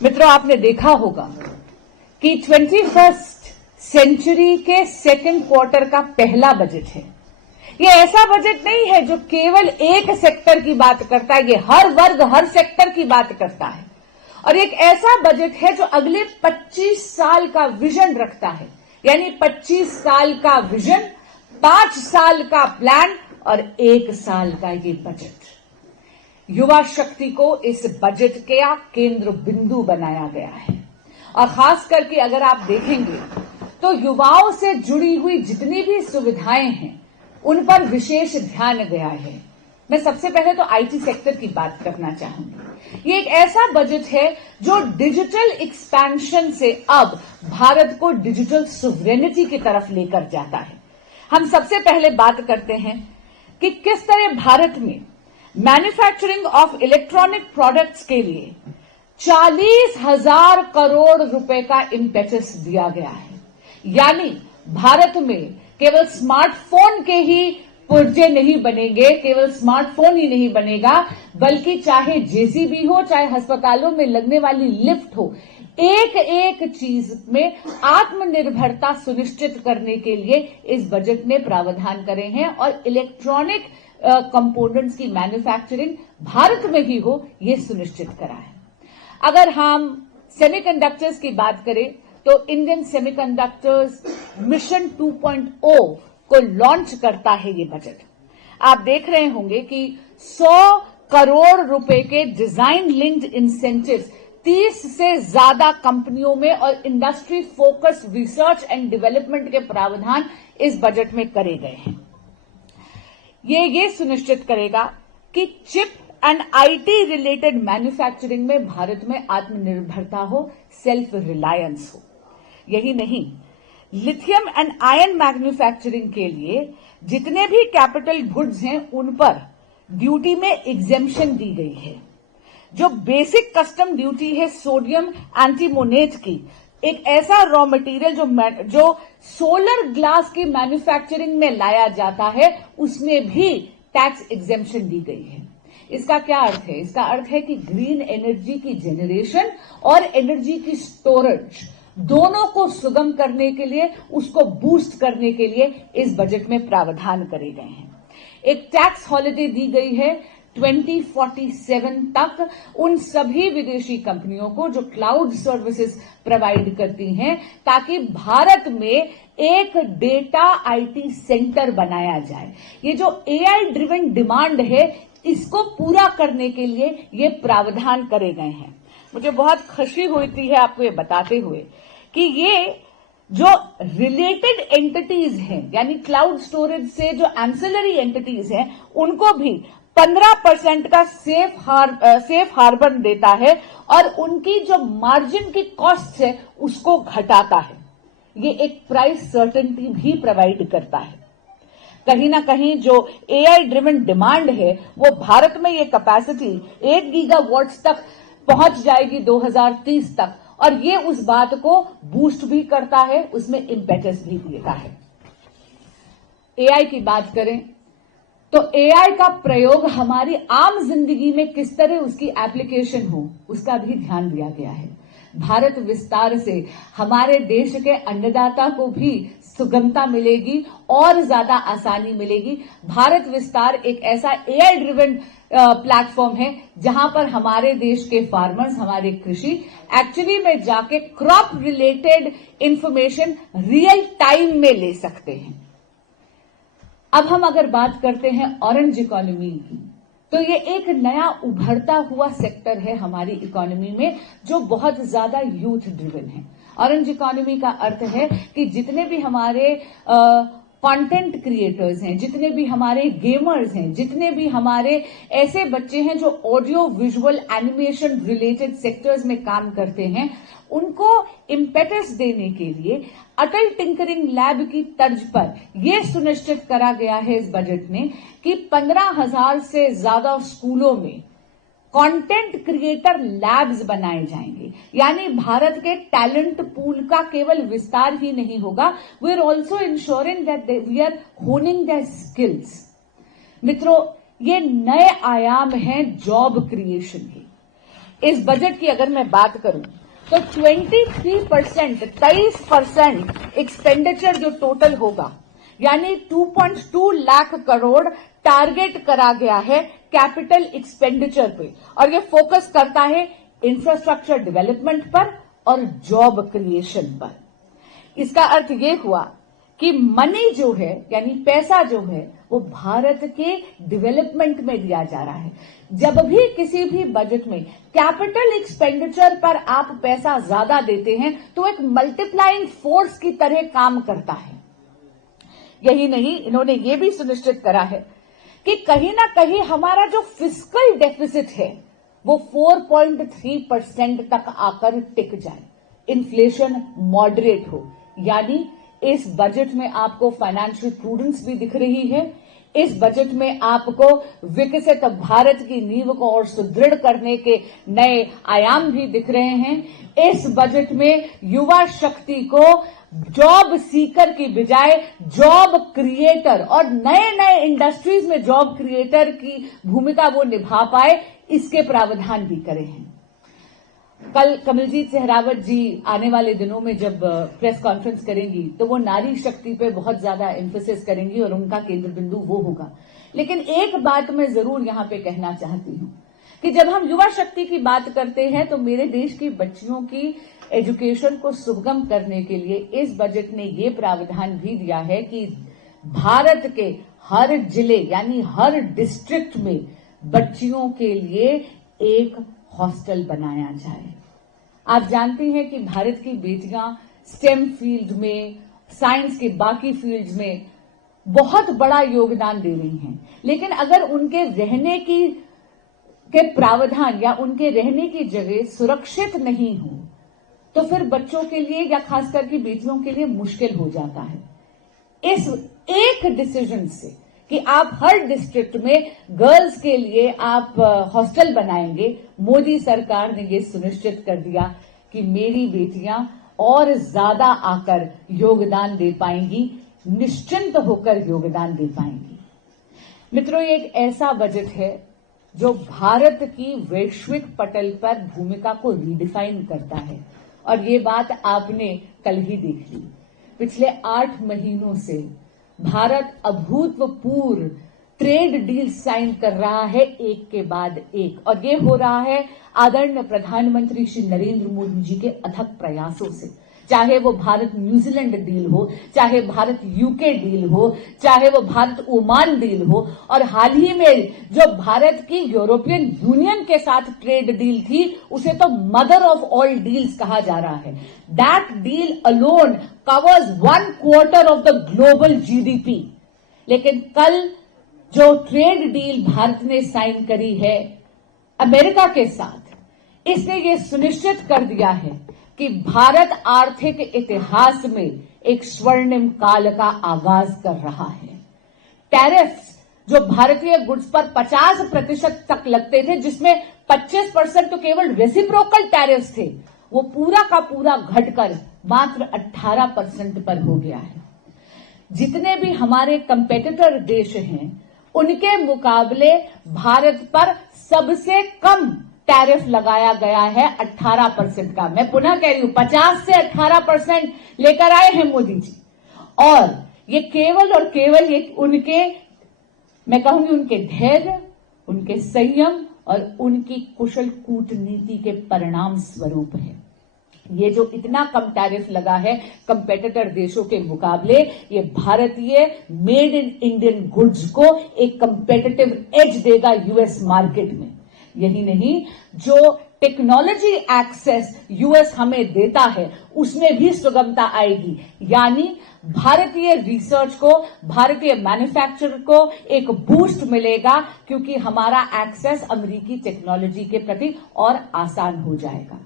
मित्रों, आपने देखा होगा कि 21st सेंचुरी के सेकंड क्वार्टर का पहला बजट है। ये ऐसा बजट नहीं है जो केवल एक सेक्टर की बात करता है, ये हर वर्ग हर सेक्टर की बात करता है। और एक ऐसा बजट है जो अगले 25 साल का विजन रखता है, यानी 25 साल का विजन, 5 साल का प्लान और 1 साल का ये बजट। युवा शक्ति को इस बजट का केंद्र बिंदु बनाया गया है। और खास करके अगर आप देखेंगे तो युवाओं से जुड़ी हुई जितनी भी सुविधाएं हैं उन पर विशेष ध्यान गया है। मैं सबसे पहले तो आईटी सेक्टर की बात करना चाहूंगी। ये एक ऐसा बजट है जो डिजिटल एक्सपेंशन से अब भारत को डिजिटल सोवरेनिटी की तरफ लेकर जाता है। हम सबसे पहले बात करते हैं कि किस तरह भारत में मैन्युफैक्चरिंग ऑफ इलेक्ट्रॉनिक प्रोडक्ट्स के लिए 40,000 करोड़ रुपए का इम्पेटस दिया गया है। यानी भारत में केवल स्मार्टफोन के ही पुर्जे नहीं बनेंगे, केवल स्मार्टफोन ही नहीं बनेगा, बल्कि चाहे जेसीबी हो, चाहे अस्पतालों में लगने वाली लिफ्ट हो, एक एक चीज में आत्मनिर्भरता सुनिश्चित करने के लिए इस बजट ने प्रावधान करे हैं और इलेक्ट्रॉनिक कंपोनेंट्स की मैन्युफैक्चरिंग भारत में ही हो, यह सुनिश्चित करा है। अगर हम सेमीकंडक्टर्स की बात करें तो इंडियन सेमीकंडक्टर्स मिशन 2.0 को लॉन्च करता है ये बजट। आप देख रहे होंगे कि 100 करोड़ रुपए के डिजाइन लिंक्ड इंसेंटिव्स 30 से ज्यादा कंपनियों में और industry focus research and development के प्रावधान इस बजट में करे गए हैं। ये सुनिश्चित करेगा कि chip and IT related manufacturing में भारत में आत्मनिर्भरता हो, सेल्फ रिलायंस हो। यही नहीं, लिथियम एंड आयन मैन्युफैक्चरिंग के लिए जितने भी कैपिटल गुड्स हैं उन पर ड्यूटी में एग्जेम्पशन दी गई है। जो बेसिक कस्टम ड्यूटी है सोडियम एंटीमोनेट की, एक ऐसा रॉ मटेरियल जो सोलर ग्लास की मैन्युफैक्चरिंग में लाया जाता है, उसमें भी टैक्स एग्जेम्पशन दी गई है। इसका क्या अर्थ है? इसका अर्थ है कि ग्रीन एनर्जी की जनरेशन और एनर्जी की स्टोरेज दोनों को सुगम करने के लिए, उसको बूस्ट करने के लिए इस बजट में प्रावधान करे गए हैं। एक टैक्स हॉलिडे दी गई है 2047 तक उन सभी विदेशी कंपनियों को जो क्लाउड सर्विसेज प्रोवाइड करती हैं, ताकि भारत में एक डेटा आईटी सेंटर बनाया जाए। ये जो एआई ड्रिवन डिमांड है, इसको पूरा करने के लिए ये प्रावधान करे गए हैं। मुझे बहुत खुशी होती है आपको ये बताते हुए कि ये जो रिलेटेड एंटिटीज हैं, यानी क्लाउड स्टोरेज से जो एंसिलरी एंटिटीज हैं, उनको भी 15% का सेफ हार्बर देता है और उनकी जो मार्जिन की कॉस्ट है उसको घटाता है। ये एक प्राइस सर्टेनिटी भी प्रोवाइड करता है। कहीं ना कहीं जो एआई ड्रिवन डिमांड है वो भारत में ये कैपेसिटी 8 गीगावाट्स तक पहुंच जाएगी 2030 तक, और ये उस बात को बूस्ट भी करता है, उसमें इम्पेटस भी देता है। एआई की बात करें तो एआई का प्रयोग हमारी आम जिंदगी में किस तरह उसकी एप्लीकेशन हो, उसका भी ध्यान दिया गया है। भारत विस्तार से हमारे देश के अन्नदाता को भी सुगमता मिलेगी और ज्यादा आसानी मिलेगी। भारत विस्तार एक ऐसा एआई ड्रिवन प्लेटफॉर्म है जहां पर हमारे देश के फार्मर्स, हमारे कृषि एक्चुअली में जाके crop related information real time में ले सकते हैं। अब हम अगर बात करते हैं ऑरेंज इकोनॉमी की, तो ये एक नया उभरता हुआ सेक्टर है हमारी इकोनॉमी में जो बहुत ज्यादा यूथ ड्रिवन है। ऑरेंज इकोनॉमी का अर्थ है कि जितने भी हमारे कंटेंट क्रिएटर्स हैं, जितने भी हमारे गेमर्स हैं, जितने भी हमारे ऐसे बच्चे हैं जो audio visual animation related sectors में काम करते हैं, उनको इम्पेटस देने के लिए अटल टिंकरिंग लैब की तर्ज पर यह सुनिश्चित करा गया है इस बजट में कि 15,000 से ज्यादा स्कूलों में कंटेंट क्रिएटर लैब्स बनाए जाएंगे। यानी भारत के टैलेंट पूल का केवल विस्तार ही नहीं होगा, we are also insuring that we are honing their skills. मित्रों, ये नए आयाम हैं जॉब क्रिएशन के। इस बजट की अगर मैं बात करूं तो 23% एक्सपेंडिचर जो टोटल होगा, यानी 2.2 लाख करोड़ टारगेट करा गया है कैपिटल एक्सपेंडिचर पे, और ये फोकस करता है इंफ्रास्ट्रक्चर डेवलपमेंट पर और जॉब क्रिएशन पर। इसका अर्थ ये हुआ कि मनी जो है, यानी पैसा जो है, वो भारत के डेवलपमेंट में दिया जा रहा है। जब भी किसी भी बजट में कैपिटल एक्सपेंडिचर पर आप पैसा ज्यादा देते हैं तो एक मल्टीप्लाइंग फोर्स की तरह काम करता है। यही नहीं, इन्होंने ये भी सुनिश्चित करा है कि कहीं ना कहीं हमारा जो फिस्कल डेफिसिट है वो 4.3% तक आकर टिक जाए, इन्फ्लेशन मॉडरेट हो। यानी इस बजट में आपको फाइनेंशियल प्रूडेंस भी दिख रही है। इस बजट में आपको विकसित भारत की नींव को और सुदृढ़ करने के नए आयाम भी दिख रहे हैं। इस बजट में युवा शक्ति को जॉब सीकर की बजाय जॉब क्रिएटर और नए नए इंडस्ट्रीज में जॉब क्रिएटर की भूमिका वो निभा पाए, इसके प्रावधान भी करे हैं। कल कमलजीत सहरावत जी आने वाले दिनों में जब प्रेस कॉन्फ्रेंस करेंगी तो वो नारी शक्ति पे बहुत ज्यादा एम्फेसिस करेंगी और उनका केंद्र बिंदु वो होगा। लेकिन एक बात मैं जरूर यहां पे कहना चाहती हूं कि जब हम युवा शक्ति की बात करते हैं तो मेरे देश की बच्चियों की एजुकेशन को सुगम करने के लिए इस बजट ने ये प्रावधान भी दिया है कि भारत के हर जिले यानी हर डिस्ट्रिक्ट में बच्चियों के लिए एक हॉस्टल बनाया जाए। आप जानते हैं कि भारत की बेटियां स्टेम फील्ड में, साइंस के बाकी फील्ड्स में बहुत बड़ा योगदान दे रही हैं, लेकिन अगर उनके रहने के प्रावधान या उनके रहने की जगह सुरक्षित नहीं हो तो फिर बच्चों के लिए या खास करके बेटियों के लिए मुश्किल हो जाता है। इस एक डिसीजन से कि आप हर डिस्ट्रिक्ट में गर्ल्स के लिए आप हॉस्टल बनाएंगे, मोदी सरकार ने ये सुनिश्चित कर दिया कि मेरी बेटियां और ज्यादा आकर योगदान दे पाएंगी, निश्चिंत होकर योगदान दे पाएंगी। मित्रों, ये एक ऐसा बजट है जो भारत की वैश्विक पटल पर भूमिका को रीडिफाइन करता है, और ये बात आपने कल ही देख ली। पिछले 8 महीनों से भारत अभूतपूर्व ट्रेड डील साइन कर रहा है, एक के बाद एक, और ये हो रहा है आदरणीय प्रधानमंत्री श्री नरेंद्र मोदी जी के अथक प्रयासों से। चाहे वो भारत न्यूजीलैंड डील हो, चाहे भारत यूके डील हो, चाहे वो भारत ओमान डील हो, और हाल ही में जो भारत की यूरोपियन यूनियन के साथ ट्रेड डील थी उसे तो मदर ऑफ ऑल डील्स कहा जा रहा है। That deal alone covers 1/4 of the global GDP. लेकिन कल जो ट्रेड डील भारत ने साइन करी है अमेरिका के साथ, इसने ये सुनिश्चित कर दिया है कि भारत आर्थिक इतिहास में एक स्वर्णिम काल का आगाज कर रहा है। टैरिफ्स जो भारतीय गुड्स पर 50% तक लगते थे, जिसमें 25% तो केवल रेसिप्रोकल टैरिफ्स थे, वो पूरा का पूरा घटकर मात्र 18% पर हो गया है। जितने भी हमारे कंपेटिटर देश हैं उनके मुकाबले भारत पर सबसे कम टैरिफ लगाया गया है 18% का। मैं पुनः कह रही हूं, 50 से 18% लेकर आए हैं मोदी जी, और ये केवल और केवल ये उनके, मैं कहूंगी उनके धैर्य, उनके संयम और उनकी कुशल कूटनीति के परिणाम स्वरूप है। ये जो इतना कम टैरिफ लगा है कंपेटिटर देशों के मुकाबले, ये भारतीय मेड इन इंडियन गुड्स को एक कंपेटिटिव एज देगा यूएस मार्केट में। यही नहीं, जो टेक्नोलॉजी एक्सेस यूएस हमें देता है उसमें भी सुगमता आएगी, यानी भारतीय रिसर्च को, भारतीय मैन्युफैक्चरर को एक बूस्ट मिलेगा, क्योंकि हमारा एक्सेस अमेरिकी टेक्नोलॉजी के प्रति और आसान हो जाएगा।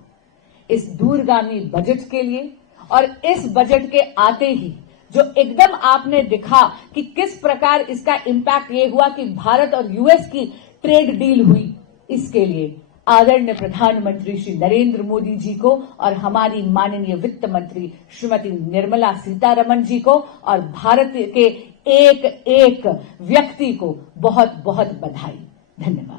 इस दूरगामी बजट के लिए और इस बजट के आते ही जो एकदम आपने दिखा कि किस प्रकार इसका इम्पैक्ट ये हुआ कि भारत और यूएस की ट्रेड डील हुई, इसके लिए आदरणीय प्रधानमंत्री श्री नरेंद्र मोदी जी को और हमारी माननीय वित्त मंत्री श्रीमती निर्मला सीतारमण जी को और भारत के एक एक व्यक्ति को बहुत बहुत बधाई। धन्यवाद।